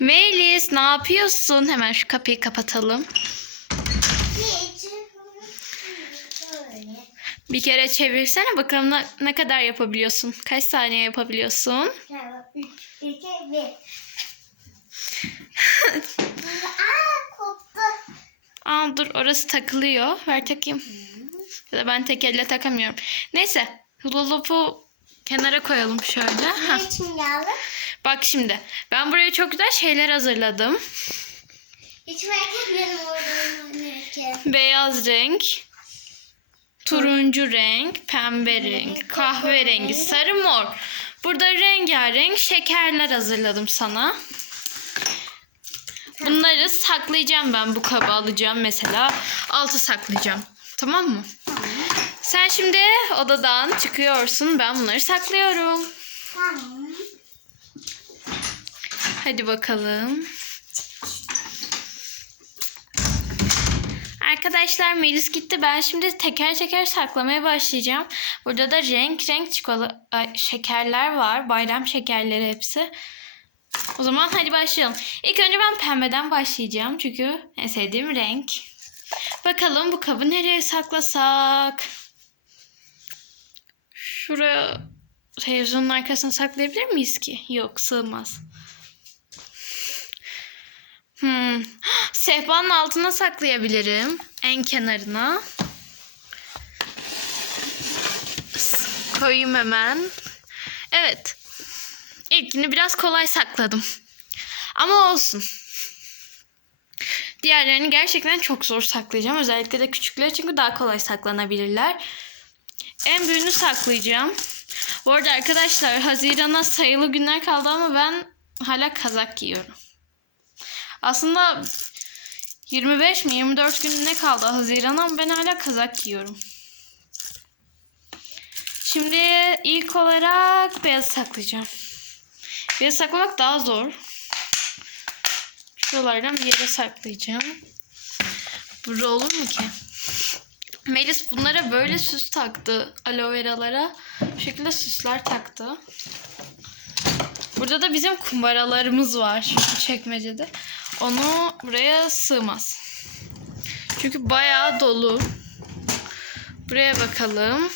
Melis ne yapıyorsun? Hemen şu kapıyı kapatalım. Bir kere çevirsene bakalım ne, ne kadar yapabiliyorsun? Kaç saniye yapabiliyorsun? Aa koptu. Aa dur orası takılıyor. Ver takayım. Ya da ben tek elle takamıyorum. Neyse. Hula kenara koyalım şöyle. Ne için geldi? Bak şimdi. Ben buraya çok güzel şeyler hazırladım. Hiç merak etmedim orada. Beyaz renk. Turuncu renk, pembe renk, kahverengi, sarı mor. Burada rengarenk şekerler hazırladım sana. Bunları saklayacağım ben bu kaba alacağım mesela. Altı saklayacağım. Tamam mı? Sen şimdi odadan çıkıyorsun. Ben bunları saklıyorum. Tamam. Hadi bakalım. Arkadaşlar Melis gitti. Ben şimdi teker teker saklamaya başlayacağım. Burada da renk renk çikolata şekerler var. Bayram şekerleri hepsi. O zaman hadi başlayalım. İlk önce ben pembeden başlayacağım. Çünkü en sevdiğim renk. Bakalım bu kabı nereye saklasak? Şuraya televizyonun arkasına saklayabilir miyiz ki? Yok sığmaz. Hmm. Sehpanın altına saklayabilirim. En kenarına. Koyayım hemen. Evet. İlkini biraz kolay sakladım. Ama olsun. Diğerlerini gerçekten çok zor saklayacağım. Özellikle de küçükleri çünkü daha kolay saklanabilirler. En büyüğünü saklayacağım. Bu arada arkadaşlar Haziran'a sayılı günler kaldı ama ben hala kazak giyiyorum. Aslında 25 mi 24 gün ne kaldı Haziran'a ama ben hala kazak giyiyorum. Şimdi ilk olarak beyaz saklayacağım. Beyaz saklamak daha zor. Şuralardan bir yere saklayacağım. Burada olur mu ki? Melis bunlara böyle süs taktı. Aloe veralara. Bu şekilde süsler taktı. Burada da bizim kumbaralarımız var. Şu çekmecede. Onu buraya sığmaz. Çünkü bayağı dolu. Buraya bakalım.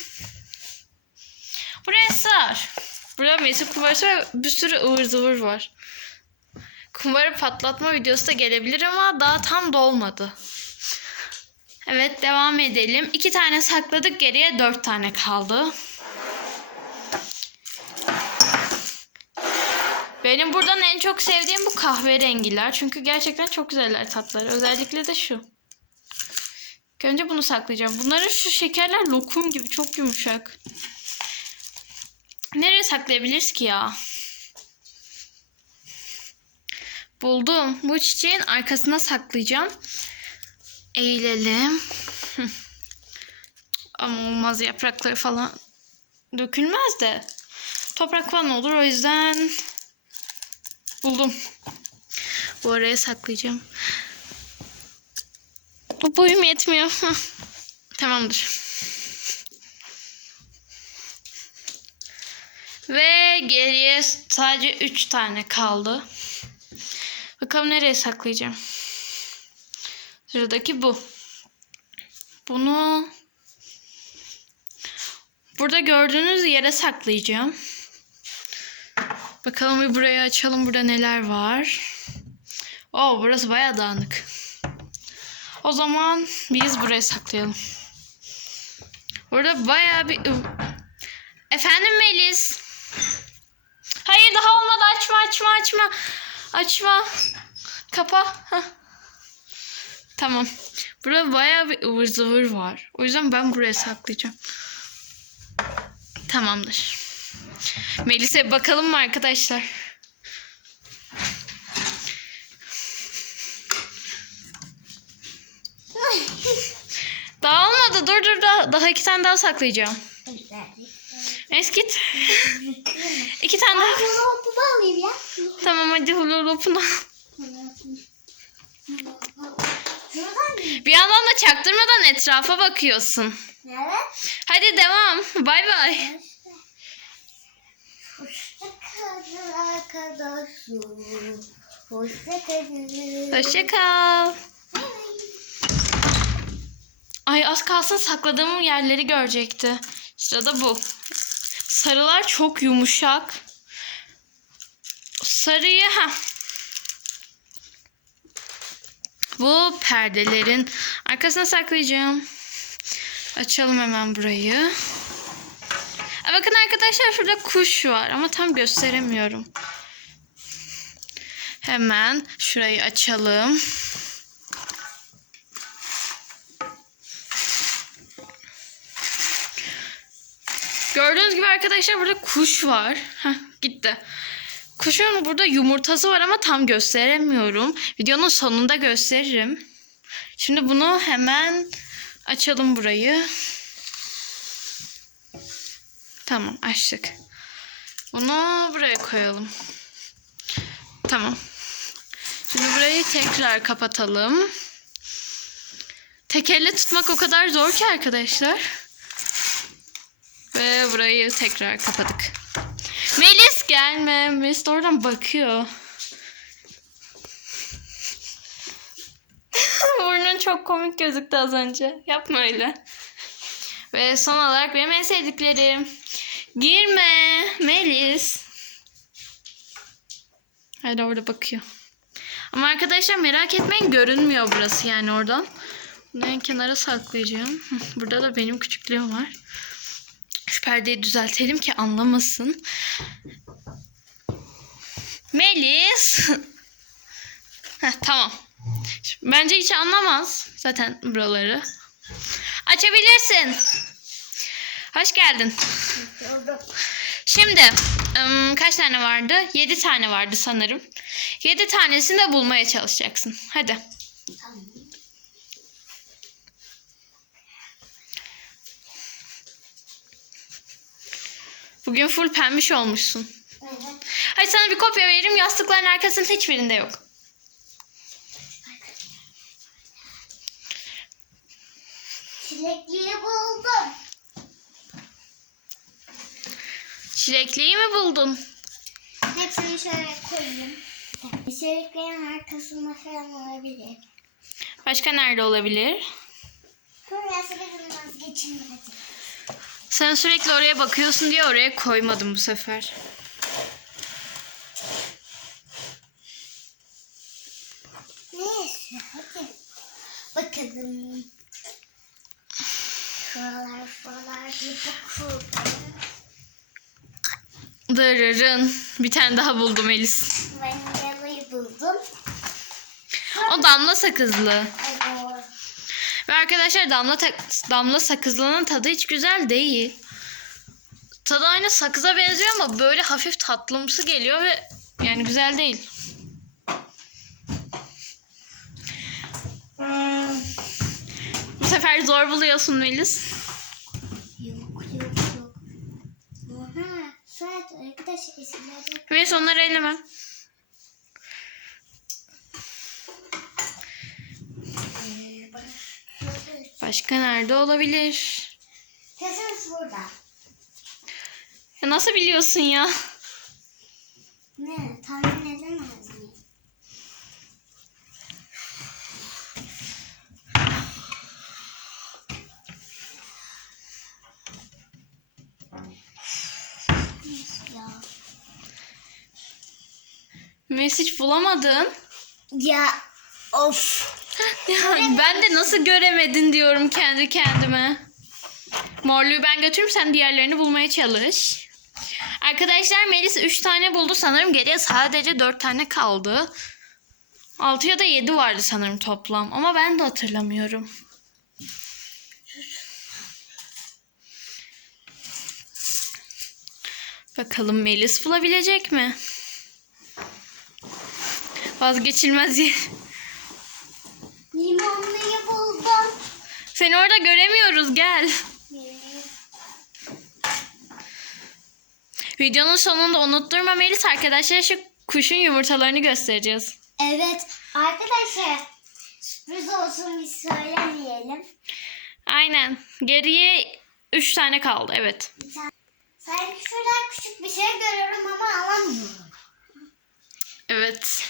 Buraya sığar. Burada Melis'in kumbarası ve bir sürü ıvır zıvır var. Kumbara patlatma videosu da gelebilir ama daha tam dolmadı. Evet devam edelim. İki tane sakladık geriye dört tane kaldı. Benim buradan en çok sevdiğim bu kahverengiler. Çünkü gerçekten çok güzeller tatları. Özellikle de şu. Önce bunu saklayacağım. Bunların şu şekerler lokum gibi çok yumuşak. Nereye saklayabiliriz ki ya? Buldum. Bu çiçeğin arkasına saklayacağım. Eğilelim. Ama olmaz yaprakları falan dökülmez de. Toprak falan olur o yüzden buldum. Bu araya saklayacağım. O boyum yetmiyor. Tamamdır. Ve geriye sadece 3 tane kaldı. Bakalım nereye saklayacağım. Sıradaki bu. Bunu burada gördüğünüz yere saklayacağım. Bakalım bir burayı açalım. Burada neler var. Oo burası bayağı dağınık. O zaman biz buraya saklayalım. Burada bayağı bir... Efendim Melis? Hayır daha olmadı. Açma açma açma. Açma. Kapa. Hah. Tamam. Burada bayağı bir ıvır zıvır var. O yüzden ben buraya saklayacağım. Tamamdır. Melis'e bakalım mı arkadaşlar? Daha olmadı. Dur dur daha, daha iki tane daha saklayacağım. Eskit. iki tane daha. Bunu alayım ya. Tamam hadi hoop'unu. al. Şuradan mı? Bir yandan da çaktırmadan etrafa bakıyorsun. Evet. Hadi devam. Bay bay. Hoşçakalın. Hoşçakalın. Hoşçakal. Ay az kalsın sakladığım yerleri görecekti. Sırada bu. Sarılar çok yumuşak. Sarıyı ha. Bu perdelerin arkasına saklayacağım. Açalım hemen burayı. Aa, bakın arkadaşlar şurada kuş var ama tam gösteremiyorum. Hemen şurayı açalım. Gördüğünüz gibi arkadaşlar burada kuş var. Heh, gitti. Kuşun burada yumurtası var ama tam gösteremiyorum. Videonun sonunda gösteririm. Şimdi bunu hemen açalım burayı. Tamam açtık. Bunu buraya koyalım. Tamam. Şimdi burayı tekrar kapatalım. Tek elle tutmak o kadar zor ki arkadaşlar. Ve burayı tekrar kapadık. Melis gelme. Melis de oradan bakıyor. Burnun çok komik gözüktü az önce. Yapma öyle. Ve son olarak benim en sevdiklerim. Girme Melis. Hala orada bakıyor. Ama arkadaşlar merak etmeyin görünmüyor burası yani oradan. Bunu en kenara saklayacağım. Burada da benim küçüklüğüm var. Şu perdeyi düzeltelim ki anlamasın. Melis. Heh, tamam. Bence hiç anlamaz zaten buraları. Açabilirsin. Hoş geldin. Şimdi kaç tane vardı? 7 tane vardı sanırım. 7 tanesini de bulmaya çalışacaksın. Hadi. Bugün full pembiş olmuşsun. Hadi sana bir kopya veririm. Yastıkların arkasının hiçbirinde yok. Çilekliği buldum. Çilekliği mi buldun? Hepsini şöyle koyayım. Çileklerin arkasında falan olabilir. Başka nerede olabilir? Burası bizim vazgeçilmez. Sen sürekli oraya bakıyorsun diye oraya koymadım bu sefer. Hadi. Bakalım. Şuralar şuralar bakalım. Dırırın. Bir tane daha buldum Elis. Ben yalıyı buldum. O damla sakızlı. Evet. Ve arkadaşlar damla damla sakızlının tadı hiç güzel değil. Tadı aynı sakıza benziyor ama böyle hafif tatlımsı geliyor ve yani güzel değil. Bu sefer zor buluyorsun Melis. Yok yok yok. Oha. Saat arkadaş. Melis onları ellemem. Başka nerede olabilir? Kesin burada. Ya nasıl biliyorsun ya? Ne? Tahmin edemez Melis hiç bulamadın. Ya of. Ben de nasıl göremedin diyorum kendi kendime. Morluğu ben götürürüm sen diğerlerini bulmaya çalış. Arkadaşlar Melis 3 tane buldu sanırım geriye sadece 4 tane kaldı. 6 ya da 7 vardı sanırım toplam ama ben de hatırlamıyorum. Bakalım Melis bulabilecek mi? Vazgeçilmez yer. Limonluyu buldum. Seni orada göremiyoruz gel. Videonun sonunda unutturma Melis arkadaşlar şu kuşun yumurtalarını göstereceğiz. Evet arkadaşlar sürpriz olsun biz söylemeyelim. Aynen. Geriye 3 tane kaldı evet. Bir tane- Sanki şuradan küçük bir şey görüyorum ama alamıyorum. Evet.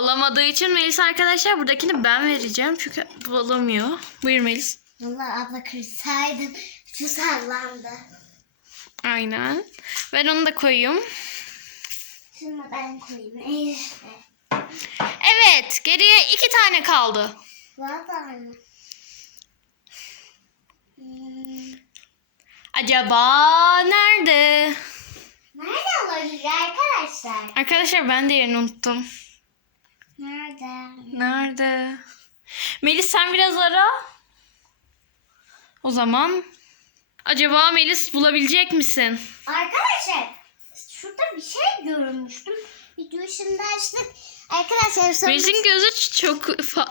Alamadığı için Melis arkadaşlar buradakini ben vereceğim. Çünkü bulamıyor. Buyur Melis. Allah abla kırsaydın. Şu sallandı. Aynen. Ben onu da koyayım. Şunu ben koyayım. İşte. Evet. Geriye iki tane kaldı. Valla mı? Hmm. Acaba nerede? Nerede olabilir arkadaşlar? Arkadaşlar ben de yerini unuttum. Nerede? Nerede? Melis sen biraz ara. O zaman acaba Melis bulabilecek misin? Arkadaşlar şurada bir şey görmüştüm. Video şimdi açtık. Arkadaşlar sonra... Melis'in gözü çok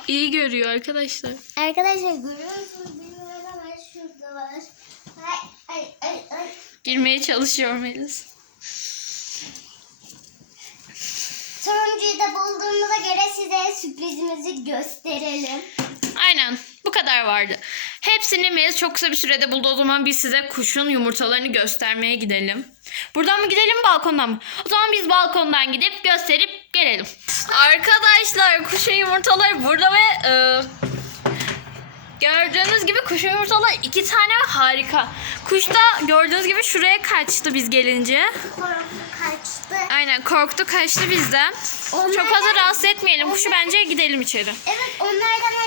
iyi görüyor arkadaşlar. Arkadaşlar görüyor musunuz bilmiyorum ama şurada var. Ay ay ay ay. Girmeye çalışıyor Melis. Sonuncuyu da bulduğumuza göre size sürprizimizi gösterelim. Aynen bu kadar vardı. Hepsini Melis çok kısa bir sürede buldu. O zaman biz size kuşun yumurtalarını göstermeye gidelim. Buradan mı gidelim balkondan mı? O zaman biz balkondan gidip gösterip gelelim. Arkadaşlar kuşun yumurtaları burada ve e, gördüğünüz gibi kuşun yumurtaları iki tane ve harika. Kuş da gördüğünüz gibi şuraya kaçtı biz gelince. Korku kaçtı. Aynen korktu kaçtı bizden. Çok fazla Onlardan- rahatsız etmeyelim. Kuşu bence gidelim içeri. Evet onlardan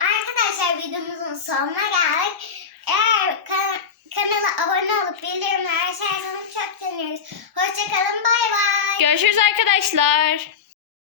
Arkadaşlar videomuzun sonuna geldik. Eğer kan- kanala abone olup bildirimleri açarsanız çok seviniriz. Hoşçakalın bay bay. Görüşürüz arkadaşlar.